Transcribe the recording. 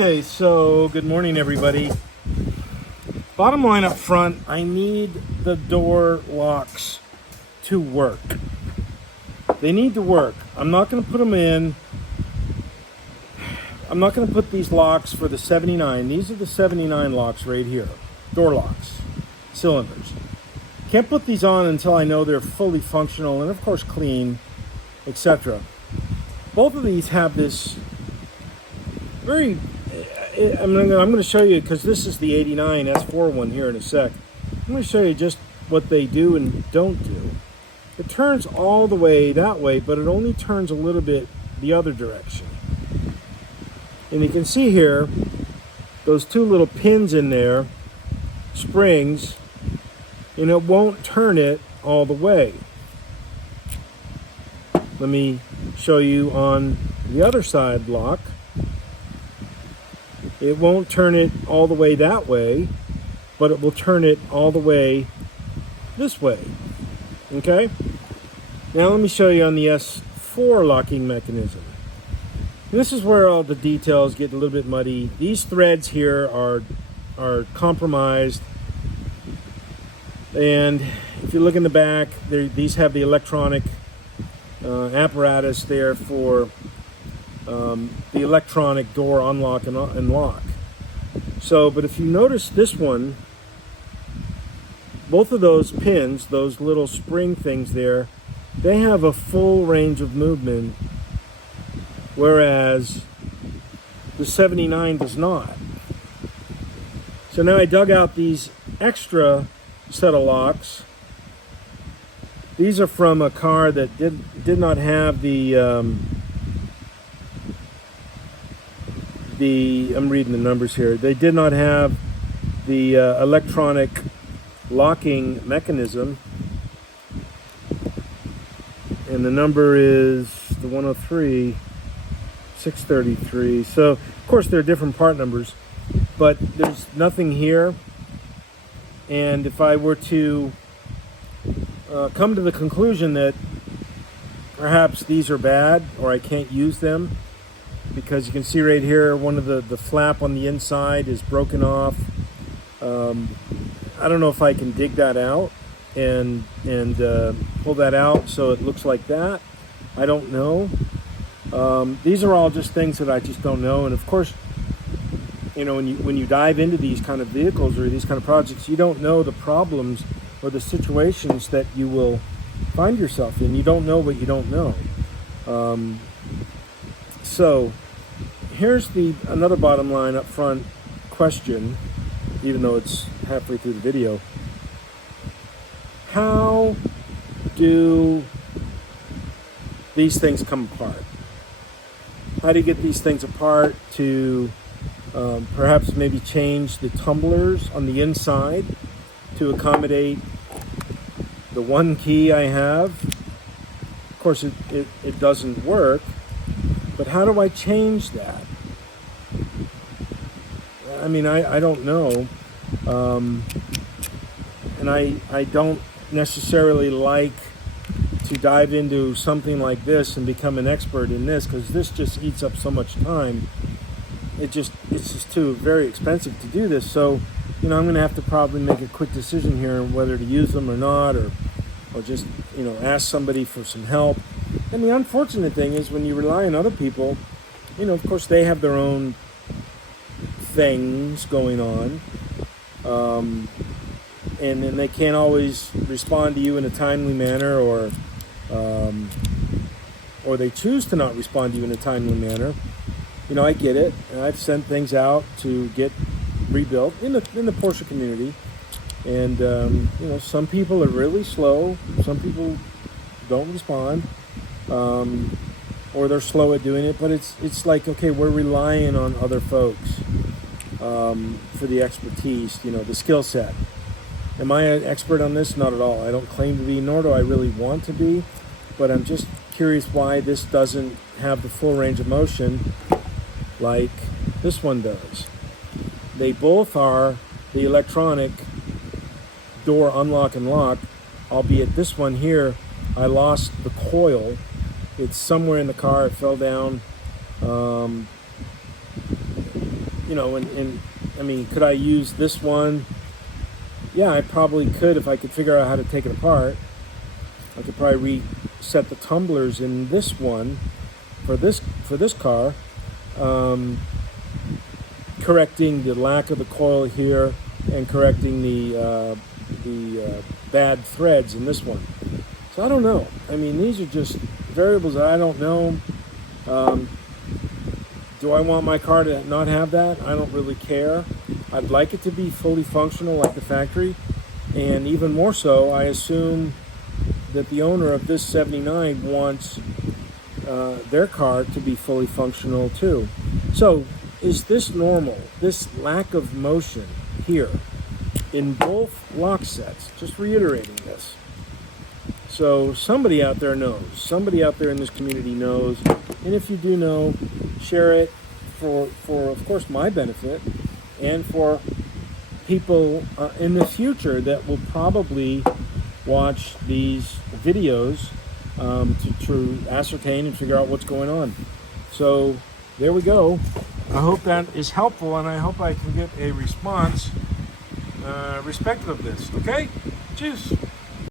Okay, so good morning, everybody. Bottom line up front, I need the door locks to work. They need to work. I'm not going to put them in. I'm not going to put these locks for the 79. These are the 79 locks right here. Door locks, cylinders. Can't put these on until I know they're fully functional and, of course, clean, etc. Both of these have this very... I'm going to show you, because this is the 89 S4 one here in a sec. I'm going to show you just what they do and don't do. It turns all the way that way, but it only turns a little bit the other direction. And you can see here, those two little pins in there, springs, and it won't turn it all the way. Let me show you on the other side lock. It won't turn it all the way that way, but it will turn it all the way this way. Okay? Now let me show you on the S4 locking mechanism. And this is where all the details get a little bit muddy. These threads here are compromised. And if you look in the back, these have the electronic apparatus there for the electronic door unlock and lock. So, but if you notice this one, both of those pins, those little spring things there, they have a full range of movement, whereas the 79 does not. So now I dug out these extra set of locks. These are from a car that did not have I'm reading the numbers here. They did not have the electronic locking mechanism. And the number is the 103, 633. So, of course, there are different part numbers, but there's nothing here. And if I were to come to the conclusion that perhaps these are bad or I can't use them, because you can see right here, one of the flap on the inside is broken off. I don't know if I can dig that out and pull that out so it looks like that. I don't know. These are all just things that I just don't know. And of course, you know, when you dive into these kind of vehicles or these kind of projects, you don't know the problems or the situations that you will find yourself in. You don't know what you don't know. So here's another bottom line up front question, even though it's halfway through the video. How do these things come apart? How do you get these things apart to perhaps maybe change the tumblers on the inside to accommodate the one key I have? Of course, it doesn't work. But how do I change that? I mean, I don't know. And I don't necessarily like to dive into something like this and become an expert in this, because this just eats up so much time. It's just too very expensive to do this. So, you know, I'm going to have to probably make a quick decision here on whether to use them or not, or just, you know, ask somebody for some help. And the unfortunate thing is when you rely on other people, you know, of course they have their own things going on. And then they can't always respond to you in a timely manner, or they choose to not respond to you in a timely manner. You know, I get it. And I've sent things out to get rebuilt in the Porsche community. And, you know, some people are really slow. Some people don't respond. Or they're slow at doing it, but it's like, okay, we're relying on other folks for the expertise, you know, the skill set. Am I an expert on this? Not at all. I don't claim to be, nor do I really want to be, but I'm just curious why this doesn't have the full range of motion like this one does. They both are the electronic door unlock and lock, albeit this one here, I lost the coil. It's somewhere in the car. It fell down. you know, and I mean, could I use this one? Yeah, I probably could if I could figure out how to take it apart. I could probably reset the tumblers in this one for this car, correcting the lack of the coil here and correcting the bad threads in this one. So I don't know. I mean, these are just variables that I don't know. Do I want my car to not have that? I don't really care. I'd like it to be fully functional like the factory, and even more so, I assume that the owner of this 79 wants their car to be fully functional too. So is this normal, this lack of motion here in both lock sets? Just reiterating this. So somebody out there knows, somebody out there in this community knows, and if you do know, share it for of course my benefit, and for people in the future that will probably watch these videos to ascertain and figure out what's going on. So there we go. I hope that is helpful, and I hope I can get a response respective of this. Okay? Cheers.